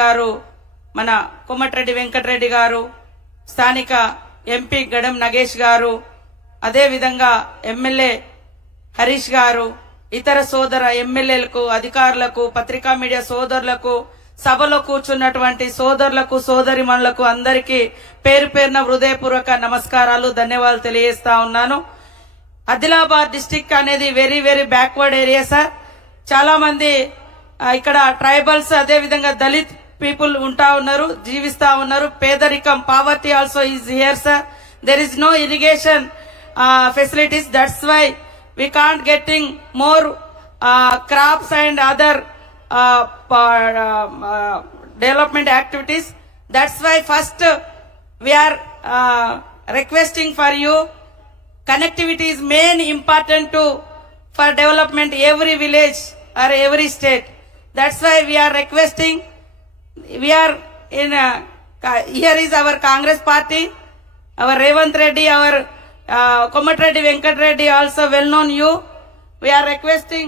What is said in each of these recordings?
గారు, మన కోమటిరెడ్డి వెంకటరెడ్డి గారు, స్థానిక ఎంపీ గడం నగేష్ గారు, అదే విధంగా ఎమ్మెల్యే హరీష్ గారు, ఇతర సోదర ఎమ్మెల్యేలకు, అధికారులకు, పత్రికా మీడియా సోదరులకు, సభలో కూర్చున్నటువంటి సోదరులకు, సోదరిమణులకు అందరికీ పేరు పేరున హృదయపూర్వక నమస్కారాలు, ధన్యవాదాలు తెలియజేస్తా ఉన్నాను. ఆదిలాబాద్ డిస్టిక్ అనేది very very backward area sir. చాలా మంది ఇక్కడ ట్రైబల్స్, అదే విధంగా దళిత్ పీపుల్ ఉంటా ఉన్నారు, జీవిస్తా ఉన్నారు. పేదరికం, poverty also is here sir. There is no irrigation facilities. That's why we can't getting more crops and other development activities. That's why first we are requesting for you, connectivity is main important to for development every village or every state. That's why we are requesting. We are in here is our Congress party, our Revant Reddy, our Komatreddy Venkatreddy also well known you. We are requesting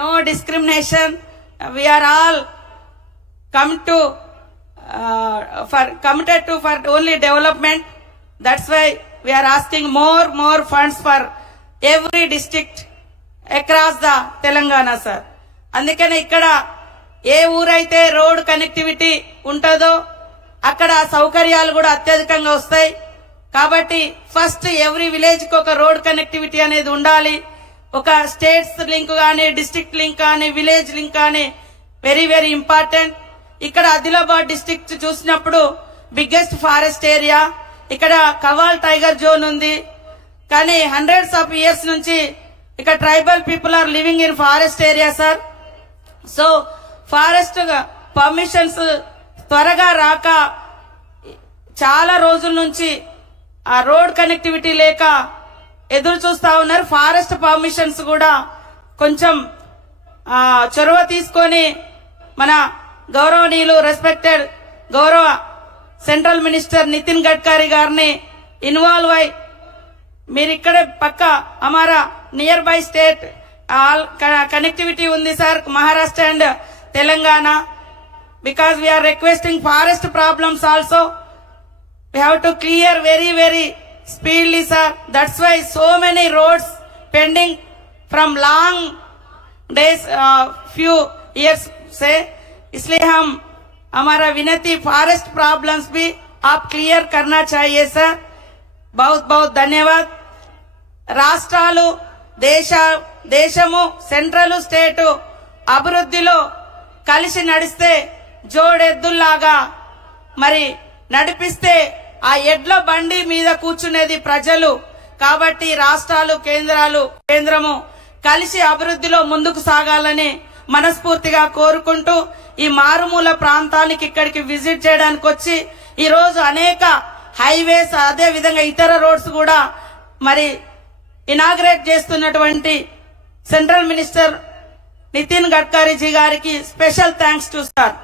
no discrimination. We are all come to committed to for only development. That's why we are asking more funds for every district across the Telangana sir. అందుకనే ఇక్కడ ఏ ఊరైతే road connectivity ఉంటుందో అక్కడ సౌకర్యాలు కూడా అత్యధికంగా వస్తాయి. కాబట్టి first every village కి ఒక రోడ్ కనెక్టివిటీ అనేది ఉండాలి. ఒక స్టేట్స్ లింక్ కానీ, డిస్ట్రిక్ట్ లింక్ కానీ, విలేజ్ లింక్ కానీ వెరీ వెరీ ఇంపార్టెంట్. ఇక్కడ ఆదిలాబాద్ డిస్ట్రిక్ట్ చూసినప్పుడు బిగ్గెస్ట్ ఫారెస్ట్ ఏరియా. ఇక్కడ కవాల్ టైగర్ జోన్ ఉంది. కానీ హండ్రెడ్స్ ఆఫ్ ఇయర్స్ నుంచి ఇక్కడ tribal people are living in forest area sir. So forest permissions త్వరగా రాక చాలా రోజుల నుంచి ఆ రోడ్ కనెక్టివిటీ లేక ఎదురు చూస్తా ఉన్నారు. ఫారెస్ట్ పర్మిషన్స్ కూడా కొంచెం చొరవ తీసుకొని మన గౌరవనీయులు రెస్పెక్టెడ్ గౌరవ సెంట్రల్ మినిస్టర్ నితిన్ గడ్కరీ గారిని ఇన్వాల్వ్ అయి మీరు ఇక్కడ పక్క హమారా నియర్ బై స్టేట్ కనెక్టివిటీ ఉంది sir, Maharashtra and Telangana. Because we are requesting forest problems also we have to clear very speedily sir. That's why so many roads pending from long days, few years से. इसलिए हम हमारा विनती फॉरेस्ट प्रॉब्लम्स भी आप clear करना चाहिए सर. बहुत धन्यवाद. రాష్ట్రాలు, దేశము, సెంట్రల్ స్టేట్ అభివృద్ధిలో కలిసి నడిస్తే జోడెద్దుల్లాగా మరి నడిపిస్తే ఆ ఎడ్ల బండి మీద కూర్చునేది ప్రజలు. కాబట్టి రాష్ట్రాలు, కేంద్రము కలిసి అభివృద్ధిలో ముందుకు సాగాలని మనస్ఫూర్తిగా కోరుకుంటూ ఈ మారుమూల ప్రాంతానికి ఇక్కడికి విజిట్ చేయడానికి వచ్చి ఈ రోజు అనేక హైవేస్, అదే విధంగా ఇతర రోడ్స్ కూడా మరి ఇనాగ్రేట్ చేస్తున్నటువంటి సెంట్రల్ మినిస్టర్ నితిన్ గడ్కరీజీ గారికి స్పెషల్ థ్యాంక్స్ టు సార్.